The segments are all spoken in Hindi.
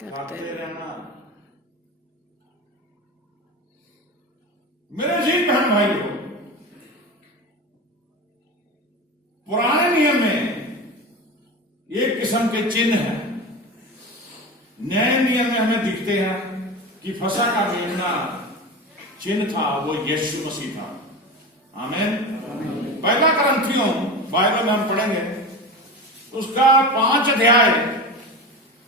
करते रहना। मेरे जी बहन भाइयों, पुराने नियम में एक किस्म के चिन्ह है, नए नियम में हमें दिखते हैं कि फसह का मेमना चिन्ह था, वो यीशु मसीह था। आमीन। पहला कुरिन्थियों बाइबल में हम पढ़ेंगे उसका 5 अध्याय,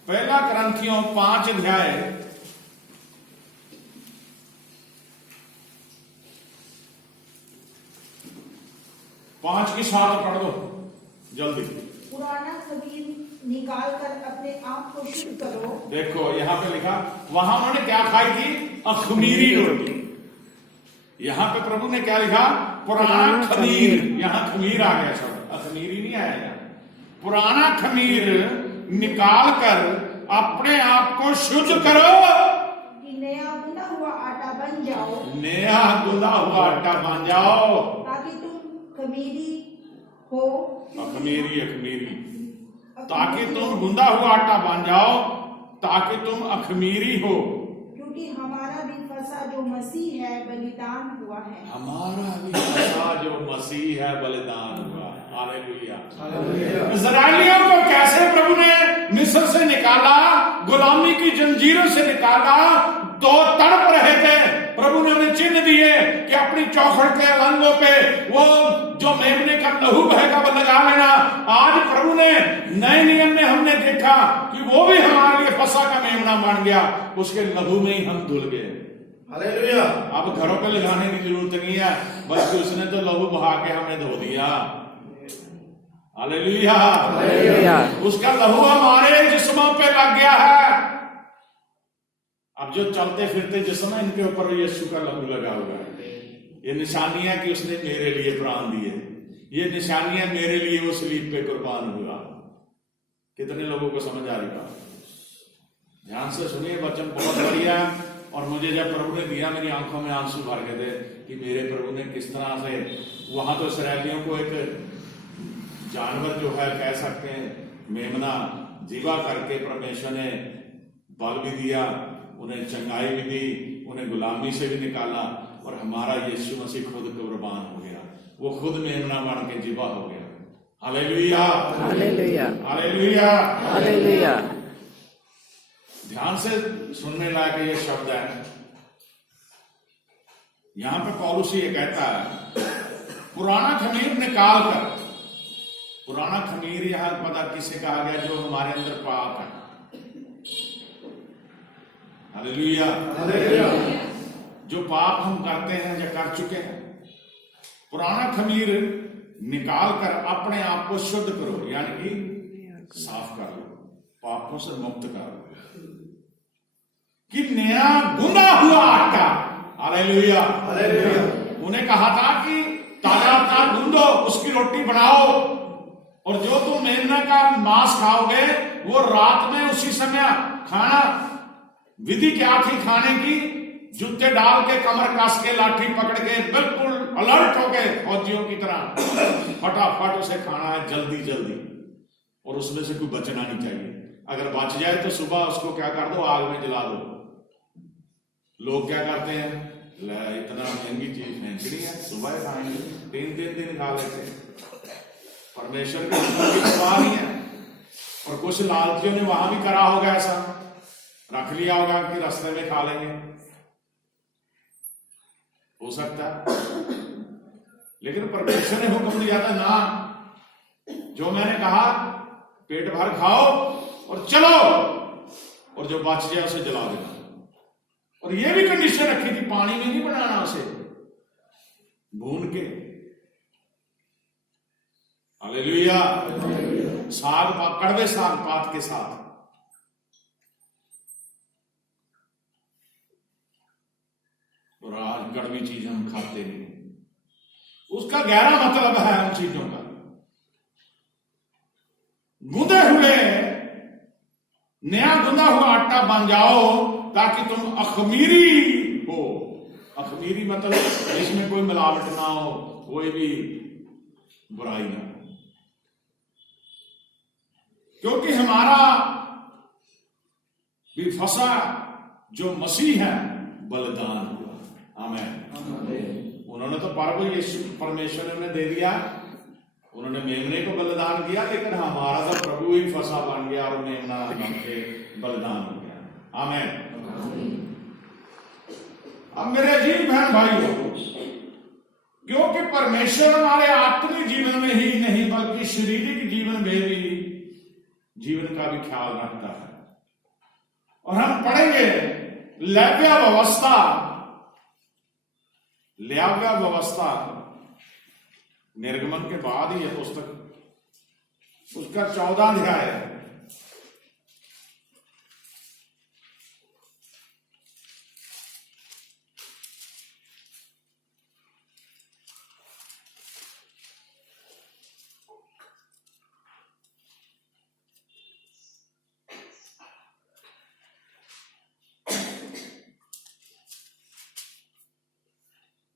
पहला कुरिन्थियों 5 अध्याय 5 की 7 पढ़ दो जल्दी। पुराना खमीर निकाल कर अपने आप को शुद्ध करो। देखो यहाँ पे लिखा, वहां उन्होंने क्या खाई थी? अखमीरी रोटी। यहाँ पे प्रभु ने क्या लिखा? पुराना खमीर। यहाँ खमीर आ गया शब्द, अखमीरी नहीं आया यहाँ। पुराना खमीर निकाल कर अपने आप को शुद्ध करो कि नया गुना हुआ आटा बन जाओ। नया गुना हुआ आटा बन जाओ, ताकि तुम खमीरी हो। अखमीरी ताकि तुम गुंदा हुआ आटा बन जाओ, ताकि तुम अखमीरी हो। क्योंकि हमारा भी फसह जो मसीह है बलिदान हुआ है। हमारा भी फसह जो मसीह है बलिदान हुआ है। हालेलुया। इस्राएलियों को कैसे प्रभु ने मिस्र से निकाला, गुलामी की जंजीरों से निकाला, तो तड़प रहे थे। प्रभु ने उन्हें चिन्ह दिए कि अपनी चौखट के अलंगों पे वो जो मेमने का लहू बहेगा वो लगा लेना। आज प्रभु ने नए नियम में हमने देखा कि वो भी हमारे लिए फसह का मेमना बन गया, उसके लहू में ही हम धुल गए। हालेलुया। अब घरों पे लगाने की जरूरत नहीं है, बल्कि उसने तो लहू बहा के हमें धो दिया। हालेलुया। उसका लहू हमारे जिस्मों पे लग गया है। अब जो चलते फिरते जिस्म है, इनके ऊपर यीशु का लहू लगा हुआ है। ये निशानी है कि उसने मेरे लिए प्राण दिए, ये निशानी है मेरे लिए वो सलीब पे कुर्बान हुआ। कितने लोगों को समझ आ रही बात? ध्यान से सुनिए, वचन बहुत बढ़िया। और मुझे जब प्रभु ने दिया, मेरी आंखों में आंसू भर गए थे कि मेरे प्रभु ने किस तरह से, वहां तो इसराइलियों को एक जानवर जो है कह सकते हैं मेमना जीवा करके परमेश्वर ने बल भी दिया, उन्हें चंगाई भी दी, उन्हें गुलामी से भी निकाला। और हमारा यीशु मसीह खुद कुर्बान हो गया, वो खुद मेमना बन के जीवा हो गया। Hallelujah, hallelujah, hallelujah, hallelujah. ध्यान से सुनने लायक ये शब्द है। यहां पे पौलुस ये कहता है, पुराना खमीर निकाल कर। पुराना खमीर यहां पता किसे कहा गया? जो हमारे अंदर पाप है। Hallelujah, hallelujah. जो पाप हम करते हैं या कर चुके हैं, पुराना खमीर निकाल कर अपने आप को शुद्ध करो, यानी कि साफ कर लो, पापों से मुक्त कर लो, कि नया गुना हुआ आटा। Hallelujah, hallelujah. उन्हें कहा था कि ताजा आटा गूंदो, उसकी रोटी बनाओ, और जो तुम मेमना का मांस खाओगे वो रात में उसी समय खाना। विधि क्या थी खाने की? जूते डाल के, कमर कस के, लाठी पकड़ के, बिल्कुल अलर्ट हो गए फौजियों की तरह फटाफट उसे खाना है, जल्दी जल्दी, और उसमें से कोई बचना नहीं चाहिए। अगर बच जाए तो सुबह उसको क्या कर दो? आग में जला दो। लोग क्या करते हैं? इतना महंगी चीज फेंकनी है, सुबह खाएंगे, 3 दिन खा लेते हैं। परमेश्वर की परवाह नहीं है। और कुछ लालचियों ने वहां भी करा होगा, ऐसा रख लिया होगा कि रास्ते में खा लेंगे, हो सकता है। लेकिन परमेश्वर ने हुक्म दिया था ना, जो मैंने कहा पेट भर खाओ और चलो, और जो बच जाए उसे जला देना। और ये भी कंडीशन रखी थी, पानी में नहीं बनाना, उसे भून के। हालेलुया। साग पात, कड़वे साग पात के साथ। और आज कड़वी चीज हम खाते नहीं। उसका गहरा मतलब है उन चीजों का। गूंदे हुए नया गूंदा हुआ आटा बन जाओ, ताकि तुम अखमीरी हो। अखमीरी मतलब जिसमें कोई मिलावट ना हो, कोई भी बुराई ना हो। क्योंकि हमारा भी फंसा जो मसीह है बलिदान हुआ। आमीन। उन्होंने तो पर्व यीशु परमेश्वर ने दे दिया, उन्होंने मेमने को बलिदान किया, लेकिन हमारा तो प्रभु ही फंसा बन गया और मेमना बन के बलिदान हो गया। आमीन। अब मेरे अजीब बहन भाई हो, क्योंकि परमेश्वर हमारे आत्मिक जीवन में ही नहीं बल्कि शारीरिक जीवन में भी जीवन का भी ख्याल रखता है। और हम पढ़ेंगे लैव्या व्यवस्था निर्गमन के बाद ही है पुस्तक, उसका 14 अध्याय है।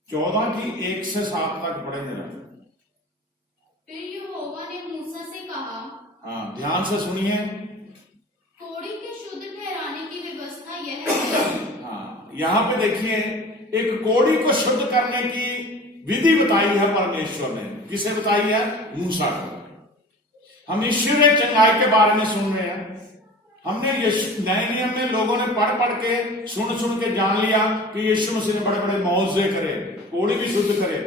चौदह की 1 से 7 तक पढ़ेंगे। फिर यहोवा ने मूसा से कहा, हाँ, ध्यान से सुनिए। कोढ़ी के शुद्ध ठहराने की व्यवस्था यह है। हाँ, यहाँ पे देखिए, एक कोढ़ी को शुद्ध करने की विधि बताई है परमेश्वर ने। किसे बताई है? मूसा को। हम ईश्वरीय चंगाई के बारे में सुन रहे हैं। हमने नए नियम में लोगों ने पढ़ पढ़ के सुन के जान लिया कि यीशु मसीह ने बड़े बड़े मौजे करे, कोढ़ी भी शुद्ध करे,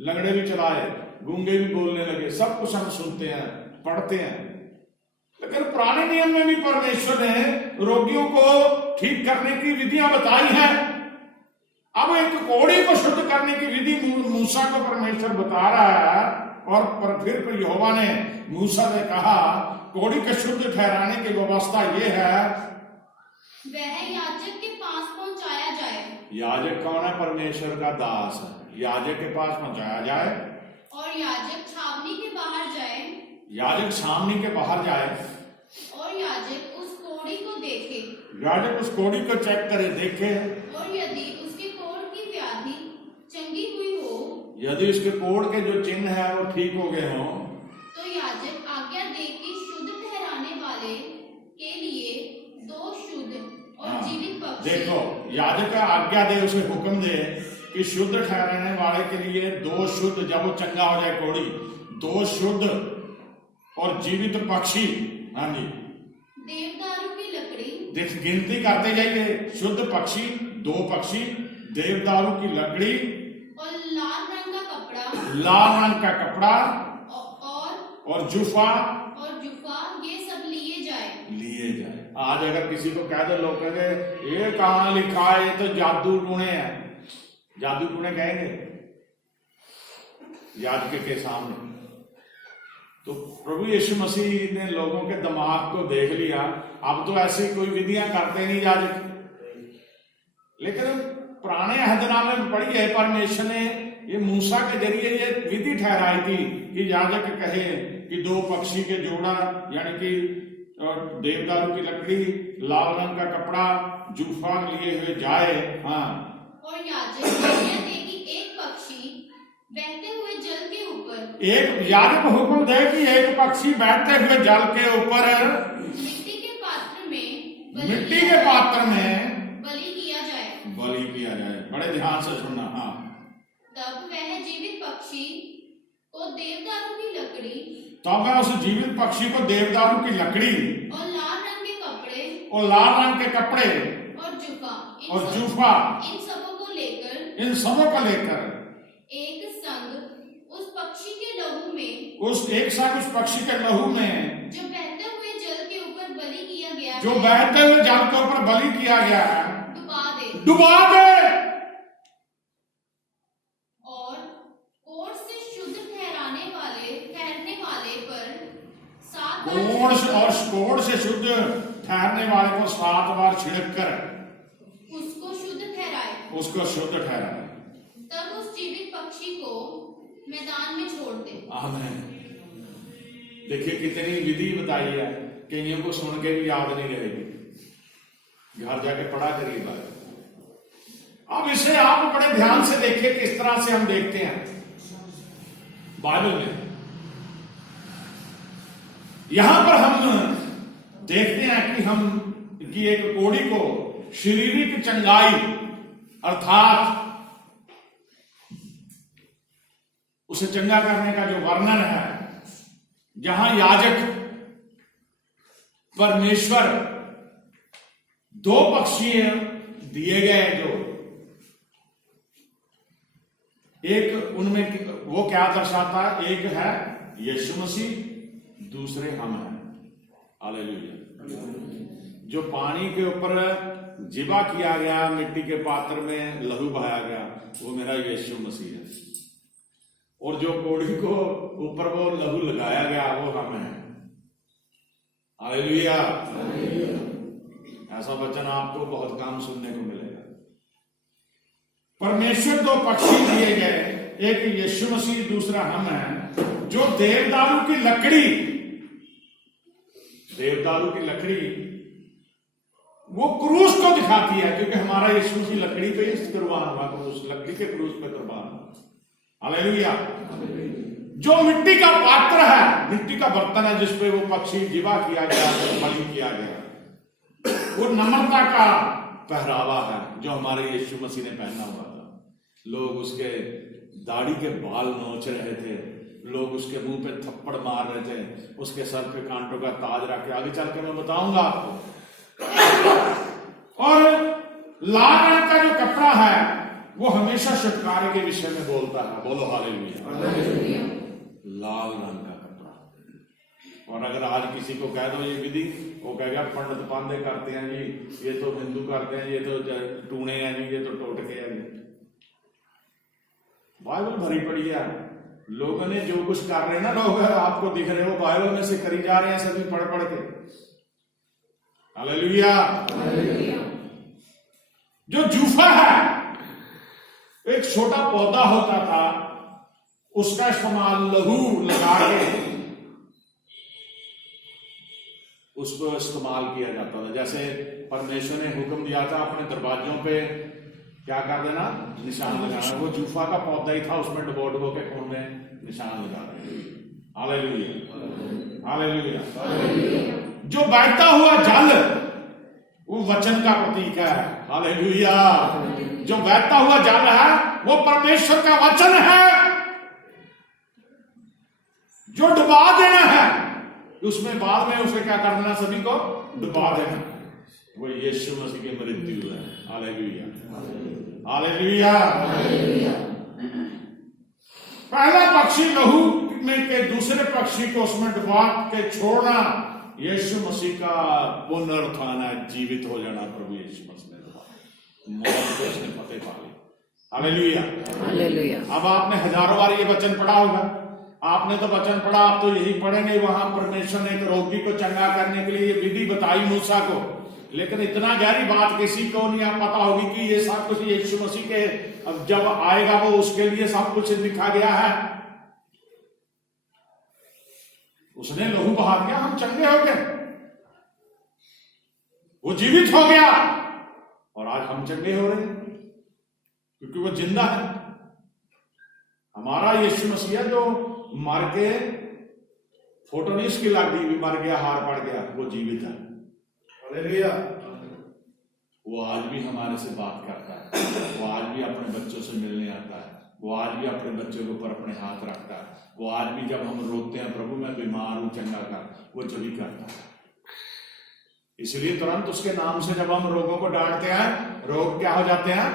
लंगड़े भी चलाए, गूंगे भी बोलने लगे। सब कुछ हम सुनते हैं, पढ़ते हैं। लेकिन पुराने नियम में भी परमेश्वर ने रोगियों को ठीक करने की विधियां बताई हैं। अब एक कोढ़ी को शुद्ध करने की विधि मूसा को परमेश्वर बता रहा है। और फिर यहोवा ने मूसा से कहा, कोढ़ी के शुद्ध ठहराने की व्यवस्था ये है, वह याजक के पास पहुंचाया जाए। याजक कौन है? परमेश्वर का दास है। याजक के पास पहुंचाया जाए और याजक छावनी के बाहर जाए। याजक छावनी के बाहर जाए और याजक उस कोढ़ी को देखे। याजक उस कोढ़ी को चेक करे, देखे। और यदि उसके कोढ़ की व्याधि चंगी हुई हो, यदि उसके कोढ़ के जो चिन्ह है वो ठीक हो गए हों, तो याजक आज्ञा दे कि शुद्ध ठहराने वाले के लिए 2 शुद्ध और जीवित पक्षी। देखो, याजक आज्ञा दे, उसे हुक्म दे कि शुद्ध ठहराने वाले के लिए 2 शुद्ध, जब वो चंगा हो जाए कोढ़ी, 2 शुद्ध और जीवित पक्षी। हाँ जी, देवदारू की लकड़ी। देख, गिनती करते जाइए। शुद्ध पक्षी 2 पक्षी, देवदारू की लकड़ी और लाल रंग का कपड़ा। लाल रंग का कपड़ा और जुफा। ये सब लिए जाए। आज अगर किसी को कह दो, लोग कहेंगे ये कहाँ लिखा है, ये तो जादू टूणे हैं। जादू टूणे कहेंगे याजक के सामने। तो प्रभु यीशु मसीह ने लोगों के दिमाग को देख लिया। अब तो ऐसी कोई विधियां करते नहीं याजक, लेकिन पुराने अहदनामे में पढ़ी है, परमेश्वर ने ये मूसा के जरिए ये विधि ठहराई थी कि याजक कहे कि 2 पक्षी के जोड़ा, यानी कि देवदारू की लकड़ी, लाल रंग का कपड़ा, जूफा लिए हुए जाए। हाँ, और याजक आज्ञा दे कि एक पक्षी बहते हुए जल के ऊपर। एक याजक हुक्म दे कि एक पक्षी बहते हुए जल के ऊपर मिट्टी के पात्र में बलि किया जाए। बड़े ध्यान से सुनना। हाँ, तब वह जीवित पक्षी को देवदारू की लकड़ी तब वह उस जीवित पक्षी को देवदारू की लकड़ी और लाल रंग के कपड़े और जूफा इन सबों को लेकर एक संग उस पक्षी के लहू में, उस लहू में जो बहते हुए जल के ऊपर बलि किया गया है, डुबा दे। और कोढ़ से शुद्ध ठहरने वाले पर 7 बार छिड़क कर उसको शुद्ध ठहराए। तब उस जीवित पक्षी को मैदान में छोड़ दे। आमीन। देखिए कितनी विधि बताई है, कईयों को सुन के भी याद नहीं रहेगी, घर जाके पढ़ा करिए बात। अब इसे आप बड़े ध्यान से देखिए, किस तरह से हम देखते हैं बाइबल में। यहां पर हम देखते हैं कि कि एक कोढ़ी को शारीरिक चंगाई अर्थात उसे चंगा करने का जो वर्णन है, जहां याजक परमेश्वर दो पक्षी दिए गए, जो एक उनमें वो क्या दर्शाता है, एक है यीशु मसीह, दूसरे हम हैं। हालेलुया। जो पानी के ऊपर जिबा किया गया, मिट्टी के पात्र में लहू बहाया गया, वो मेरा यीशु मसीह है। और जो कोढ़ी को ऊपर वो लहू लगाया गया, वो हम हैं। हालेलुया। ऐसा वचन आपको बहुत काम सुनने को मिलेगा। परमेश्वर दो पक्षी दिए गए, एक यीशु मसीह, दूसरा हम हैं। जो देवदारू की लकड़ी, देवदारू की लकड़ी वो क्रूस को दिखाती है, क्योंकि हमारा यीशु मसीह लकड़ी पे कुर्बान हुआ, क्रूस, लकड़ी के क्रूस पे कुर्बान हुआ। हालेलुया। जो मिट्टी का पात्र है, मिट्टी का बर्तन है जिसपे वो पक्षी जीवा किया गया, बलि किया गया, वो नम्रता का पहरावा है जो हमारे यीशु मसीह ने पहना हुआ था। लोग उसके दाढ़ी के बाल नोच रहे थे, लोग उसके मुंह पे थप्पड़ मार रहे थे, उसके सर पे कांटों का ताज रख के, आगे चल के मैं बताऊंगा आपको। और लाल रंग का जो कपड़ा है वो हमेशा छुटकारे के विषय में बोलता है। बोलो हालेलुया। लाल रंग का कपड़ा। और अगर आज किसी को कह दो ये विधि, वो कहेगा पंडित पांडे करते हैं जी, ये तो हिंदू करते हैं, ये तो टूणे हैं जी, ये तो टोटके हैं जी। बाइबल भरी पड़ी है। लोगों ने जो कुछ कर रहे हैं ना, लोग आपको दिख रहे हो, बाइबल में से करी जा रहे हैं सभी पढ़ पढ़ के। हालेलुया। जो जूफा है, एक छोटा पौधा होता था, उसका इस्तेमाल लहू लगा के उसको इस्तेमाल किया जाता था। जैसे परमेश्वर ने हुक्म दिया था अपने दरवाजों पे क्या कर देना, निशान लगाना। वो जूफा का पौधा ही था, उसमें डबो डबो के खून में निशान लगा रहे। हालेलुया। हालेलुया। जो बहता हुआ जल वो वचन का प्रतीक है। हालेलुया। जो बहता हुआ जल है वो परमेश्वर का वचन है। जो डुबा देना है, उसमें बाद में उसे क्या करना, सभी को डुबा देना, वो यीशु मसीह की मृत्यु है। हालेलुया। हालेलुया। पहला पक्षी लहू में के दूसरे पक्षी को उसमें डुबा के छोड़ना यीशु मसीह का पुनरुत्थान है, जीवित हो जाना। प्रभु यीशु मसीह ने मौत को उसने फतेह पा ली। हालेलुया। हालेलुया। अब आपने हजारों बार ये वचन पढ़ा होगा, आपने तो वचन पढ़ा, आप तो यही पढ़ेंगे। वहां परमेश्वर ने एक रोगी को चंगा करने के लिए ये विधि बताई मूसा को, लेकिन इतना गहरी बात किसी को नहीं पता होगी कि ये सब कुछ यीशु मसीह के अब जब आएगा वो उसके लिए सब कुछ लिखा गया है। उसने लहू बहा दिया, हम चंगे हो गए, वो जीवित हो गया और आज हम चंगे हो रहे हैं क्योंकि वो जिंदा है। हमारा यीशु मसीह जो मर के फोटो नहीं इसकी लग गई, मर गया, हार पड़ गया, वो जीवित है। हालेलुया। वो आज भी हमारे से बात करता है, वो आज भी अपने बच्चों से मिलने आता है, वो आज भी अपने बच्चों के ऊपर अपने हाथ रखता है, वो आज भी जब हम रोते हैं प्रभु मैं बीमार हूं चंगा कर, वो जब ही करता है। इसलिए तुरंत उसके नाम से जब हम रोगों को डांटते हैं, रोग क्या हो जाते हैं,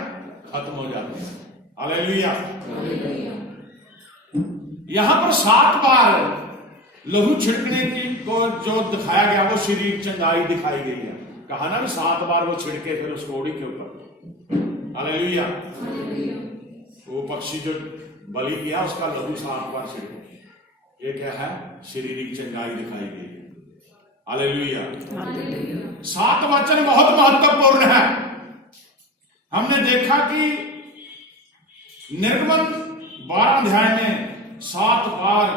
खत्म हो जाते हैं। हालेलुया। यहां पर 7 बार लहू छिड़कने की को जो दिखाया गया वो शरीर चंगाई दिखाई गई है। कहा ना 7 बार वो छिड़के फिर उस कोड़ी के ऊपर। हालेलुया। वो पक्षी जो बलि किया उसका लहू 7 बार छिड़के, ये क्या है, शारीरिक चंगाई दिखाई गई है। हालेलुया। 7 वचन बहुत महत्वपूर्ण है। हमने देखा कि निर्गमन 12 अध्याय में 7 बार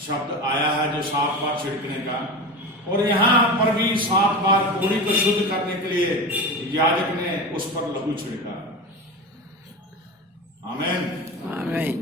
शब्द आया है जो 7 बार छिड़कने का, और यहां पर भी 7 बार कोड़ी को शुद्ध करने के लिए याजक ने उस पर लहू छिड़का। आमीन। आमीन।